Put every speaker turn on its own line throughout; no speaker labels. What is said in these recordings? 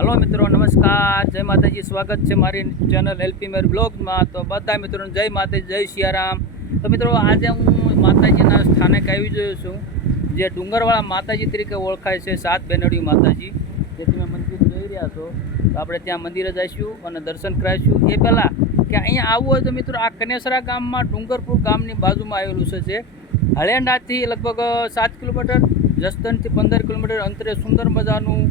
Hello મિત્રો, નમસ્કાર. જય માતાજી, સ્વાગત છે મારી ચેનલ હેલ્પી મેર બ્લોગમાં. તો બધા મિત્રોને જય માતાજી, જય સિયારામ તો મિત્રો, આજે હું માતાજીના સ્થાને આવી ગયો છું, જે ડુંગરવાળા માતાજી તરીકે ઓળખાય છે સાત બેનડિયું માતાજી. જે તમે મંદિર જોઈ રહ્યા છો. તો આપણે ત્યાં મંદિરે જઈશું અને દર્શન કરાવીશું. એ પહેલાં કે અહીંયા આવવું હોય તો મિત્રો, આ કનેસરા ગામમાં ડુંગરપુર ગામની બાજુમાં આવેલું છે જે હળિયાંડાથી લગભગ સાત કિલોમીટર, જસદણથી પંદર કિલોમીટર અંતરે સુંદર મજાનું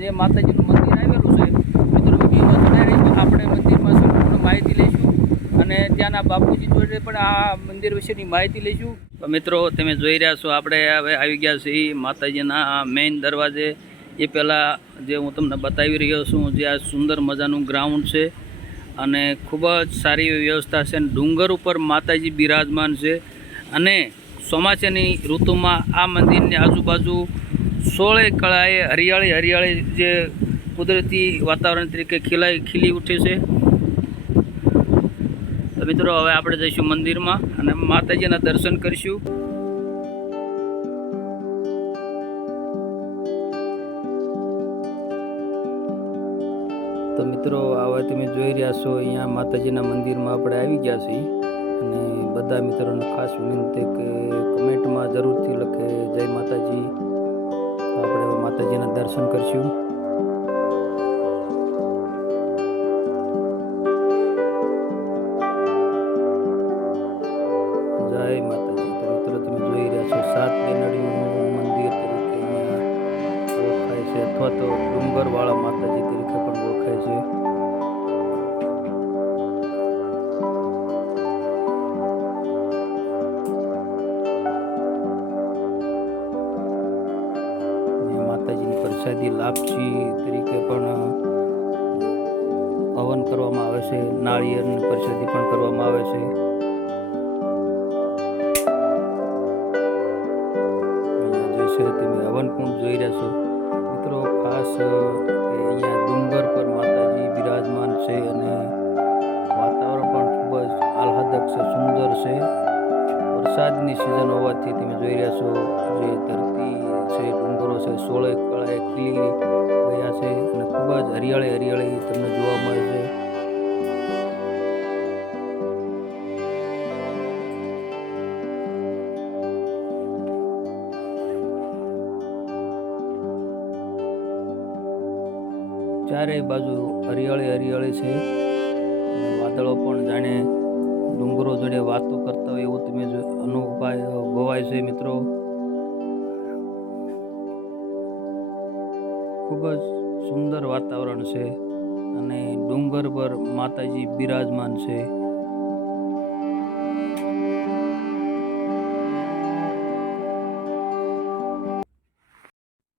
જે માતાજીનું મંદિર આવેલું છે મિત્રો વિડીયોમાં જણાવી રહીશું આપણે મંદિરમાં સંપૂર્ણ માહિતી લઈશું અને ત્યાંના બાપુજી જોડે પણ આ મંદિર વિશેની માહિતી લઈશું. તો મિત્રો, તમે જોઈ રહ્યા છો, આપણે હવે આવી ગયા છીએ માતાજીના મેઇન દરવાજે. એ પહેલાં જે હું તમને બતાવી રહ્યો છું, જે આ સુંદર મજાનું ગ્રાઉન્ડ છે અને ખૂબ જ સારી વ્યવસ્થા છે અને ડુંગર ઉપર માતાજી બિરાજમાન છે. અને ચોમાસાની ઋતુમાં આ મંદિરની આજુબાજુ સોળે કળાએ હરિયાળી હરિયાળી જે કુદરતી વાતાવરણ તરીકે ખીલાઈ ખીલી ઉઠે છે. મિત્રો, હવે આપણે જઈશું મંદિરમાં અને માતાજીના દર્શન કરીશું. તો મિત્રો, હવે તમે જોઈ રહ્યા છો, અહીંયા માતાજીના મંદિરમાં આપણે આવી ગયા છીએ. અને બધા મિત્રોને ખાસ વિનંતી કે કમેન્ટમાં જરૂરથી લખે. જય માતાજી. આપણે માતાજીના દર્શન કરીશું. લાપસી તરીકે પણ હવન કરવામાં આવે છે. નાળિયેરની પરિસ્થિતિ પણ કરવામાં આવે છે. છે તમે હવન કુંડ જોઈ રહ્યા છો. મિત્રો, ખાસ અહીંયા ડુંગર પર માતાજી બિરાજમાન છે અને વાતાવરણ પણ ખૂબ જ આહલાદક છે, સુંદર છે. વરસાદની સિઝન હોવાથી તમે જોઈ રહ્યા છો, જે છે, સોળે કળાએ ખીલી ગયા છે અને ખૂબ જ હરિયાળી હરિયાળી તમને જોવા મળે છે. ચારેય બાજુ હરિયાળી હરિયાળી છે. વાદળો પણ જાણે ડુંગરો જોડે વાતો કરતા હોય એવું તમે અનુભવાય ગોવાય છે મિત્રો. ખૂબ જ સુંદર વાતાવરણ છે અને ડુંગર પર માતાજી બિરાજમાન છે.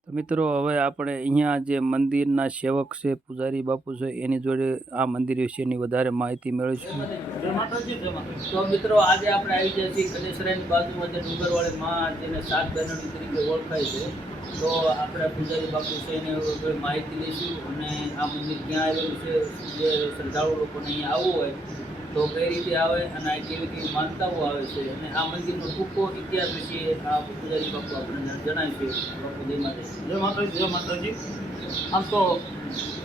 મિત્રો, હવે આપણે અહીંયા જે મંદિરના સેવક છે, પૂજારી બાપુ છે, એની જોડે આ મંદિર વિશેની વધારે માહિતી મેળવીશું. તો મિત્રો, આજે આપણે આવી ગયા છીએ કનેસરાની બાજુમાં, જે ડુંગરવાળી મા જેને સાત બહેનોની તરીકે ઓળખાય છે. તો આપણે પૂજારી બાપુ છે એને માહિતી લઈશું અને આ મંદિર ક્યાં આવેલું છે જે શ્રદ્ધાળુ લોકોને અહીંયા આવવું હોય તો કઈ રીતે આવે અને આ કેવી રીતે માનતાઓ આવે છે અને આ મંદિરનો ટૂંકો ઇતિહાસ વિશે આ પૂજારી બાપુ આપણને જણાવીશું. બાપુ જય માતાજી.
જય માતાજી જય માતાજી. આમ તો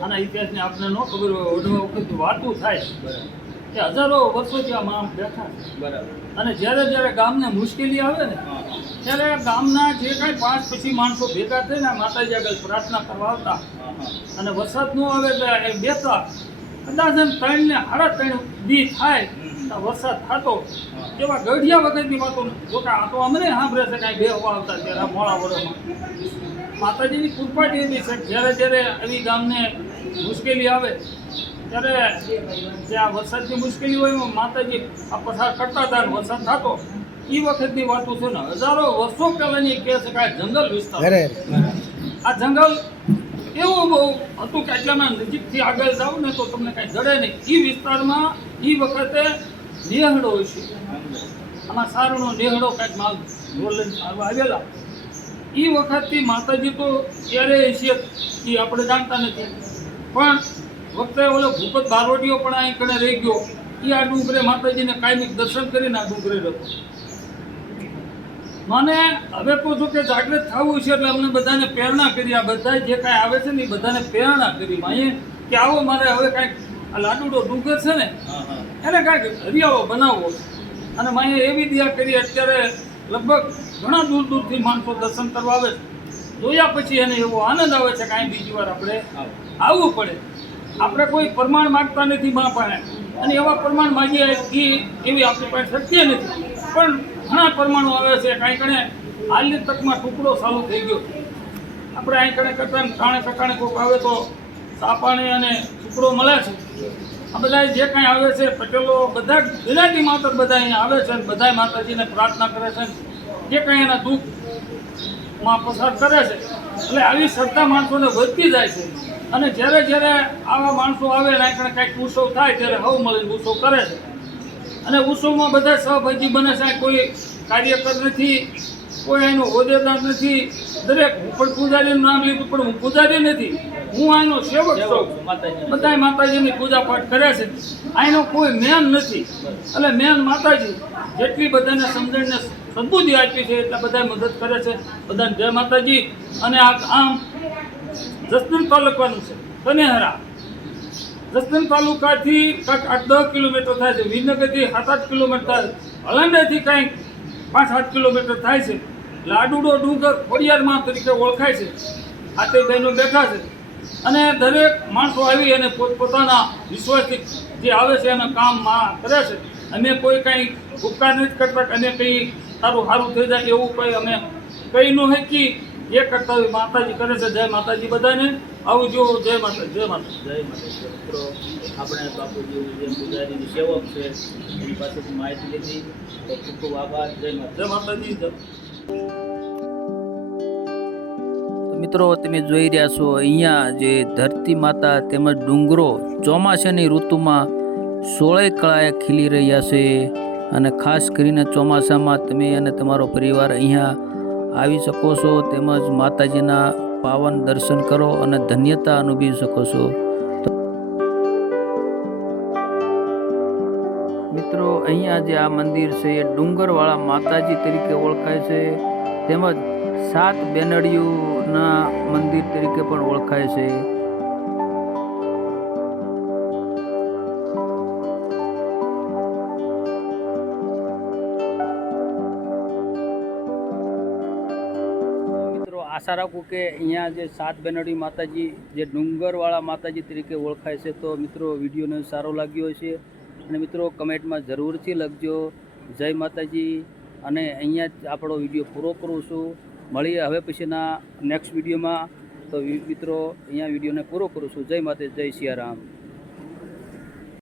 આના ઇતિહાસને આપણે ન ખબર હોય વખત વાતું થાય.
બરાબર.
કે હજારો વર્ષોથી આ માણસ બેઠા
બરાબર.
અને જ્યારે જ્યારે ગામને મુશ્કેલી આવે ને ત્યારે ગામના જે કાંઈ પાંચ પછી માણસો ભેગા થઈને માતાજી આગળ પ્રાર્થના કરવા આવતા. અને વરસાદ ન આવે એટલે એ બેસતા કદાચ ત્રણ ને સાડા ત્રણ દી થાય તો વરસાદ થતો એવા ગઢિયા વગરની વાતો જોતા આ તો અમને સાંભળે છે કાંઈ બે હવા આવતા ત્યારે મોડા વડોમાં માતાજીની કૃપા એવી છે જ્યારે જ્યારે આવી ગામને મુશ્કેલી આવે ત્યારે જે આ વરસાદની મુશ્કેલી હોય એમાં માતાજી આ પસાર કરતા હતા વરસાદ થતો એ વખતની વાતો છે ને હજારો વર્ષો પહેલાની કહે છે કે આ જંગલ વિસ્તાર આ જંગલ એવું બહુ હતું કે એટલામાં નજીકથી આગળ જાવ ને તો તમને કાંઈ જડે નહીં. એ વિસ્તારમાં એ વખતે નેહડો હોય છે. આમાં સારણો નેહડો કાંઈક માલ ઢોર આવેલા. એ વખતથી માતાજી તો ક્યારે છે એ આપણે જાણતા નથી. પણ વખતે ઓલો ભૂપત બારોટીઓ પણ અહીં કણે રહી ગયો. એ આ ડુંગરે માતાજીને કાયમિક દર્શન કરીને આ ડુંગરે રહેતો મને હવે કહું છું કે જાગૃત થવું છે એટલે અમને બધાને પ્રેરણા કરી આ બધા જે કાંઈ આવે છે ને એ બધાને પ્રેરણા કરી. અહીંયા કે આવો મારે હવે કાંઈક આ લાડુડો ડુંગર છે ને એને કાંઈક હરિયાળો બનાવવો અને માએ એવી દયા કરી અત્યારે લગભગ ઘણા દૂર દૂરથી માણસો દર્શન કરવા આવે છે. જોયા પછી એને એવો આનંદ આવે છે કાંઈ બીજી વાર આપણે આવવું પડે. આપણે કોઈ પ્રમાણ માગતા નથી મા પાસે. અને એવા પ્રમાણ માગીએ એ એવી આપણી પાસે શક્ય નથી. પણ ઘણા પ્રમાણો આવે છે, કાંઈ કણે હાલની તકમાં ટુકડો ચાલુ થઈ ગયો. આપણે અહીં કણે કરતા કાણે ટાણે કટાણે કોઈક આવે તો સાપાણી અને ટુકડો મળે છે. આ બધા જે કાંઈ આવે છે, પટેલો બધા ગુજરાતી માતર બધા અહીંયા આવે છે અને બધા માતાજીને પ્રાર્થના કરે છે જે કાંઈ એના દુઃખમાં પસાર કરે છે. એટલે આવી શ્રદ્ધા માણસોને વધતી જાય છે. અને જ્યારે જ્યારે આવા માણસો આવે આપણે કાંઈક ઉત્સવ થાય ત્યારે હવ મળીને ઉત્સવ કરે છે. અને ઉત્સવમાં બધા સહભાગી બને છે કોઈ કાર્યકર નથી કોઈ એનો હોદ્દેદાર નથી. દરેક હું પણ પૂજારીનું નામ લીધું પણ હું પૂજારી નથી. હું આનો સેવક છું.
માતાજી.
બધા માતાજીની પૂજા પાઠ કરે છે. આનો કોઈ મેન નથી. એટલે મેન માતાજી જેટલી બધાને સમજણને સદબુદ્ધિ આપી છે એટલે બધા મદદ કરે છે. બધાને જય માતાજી. અને આ આમ જસદણ તાલુકાનું છે કનેહરા જસદણ તાલુકાથી કાંઈક આઠ દસ કિલોમીટર થાય છે, વિનગરથી સાત આઠ કિલોમીટર થાય હલંડાથી કાંઈક પાંચ સાત કિલોમીટર થાય છે. લાડુડો ડુંગર ખોડિયારમાં તરીકે ઓળખાય છે. આ તે બહેનો બેઠા છે. અને દરેક માણસો આવી અને પોતપોતાના વિશ્વાસથી જે આવે છે એના કામમાં કરે છે. અમે કોઈ કાંઈ ઉપકાર નથી કરતા અને કંઈ સારું સારું થઈ જાય એવું કંઈ અમે કહી ન શકી જે કરતા હોય માતાજી કરે છે જય માતાજી બધાને. આવજો જય માતા જય માતા.
જય માતા મિત્રો આપણે બાપુજી જે પૂજારીની સેવક છે એની પાસેથી માહિતી લીધી. તો ખૂબ ખૂબ આભાર જય માતા.
જય માતાજી
મિત્રો તમે જોઈ રહ્યા છો અહીંયા જે ધરતી માતા તેમજ ડુંગરો ચોમાસાની ઋતુમાં સોળે કળાએ ખીલી રહ્યા છે. અને ખાસ કરીને ચોમાસામાં તમે અને તમારો પરિવાર અહીંયા આવી શકો છો. તેમજ માતાજીના પાવન દર્શન કરો અને ધન્યતા અનુભવી શકો છો. મિત્રો, અહીંયા જે આ મંદિર છે, એ ડુંગરવાળા માતાજી તરીકે ઓળખાય છે. તેમજ સાત બેનડીઓના મંદિર તરીકે પણ ઓળખાય છે. આશા રાખું કે અહીંયા જે સાત બેનડી માતાજી, જે ડુંગરવાળા માતાજી તરીકે ઓળખાય છે, તો મિત્રો વિડીયોને સારો લાગ્યો હશે. અને મિત્રો કમેન્ટમાં જરૂરથી લખજો. જય માતાજી. અને અહીંયા જ આપણો વીડિયો પૂરો કરું છું. મળીએ હવે પછીના નેક્સ્ટ વિડીયોમાં. તો મિત્રો, અહીંયા વિડીયોને પૂરો કરું છું. જય માતા જય સિયારામ.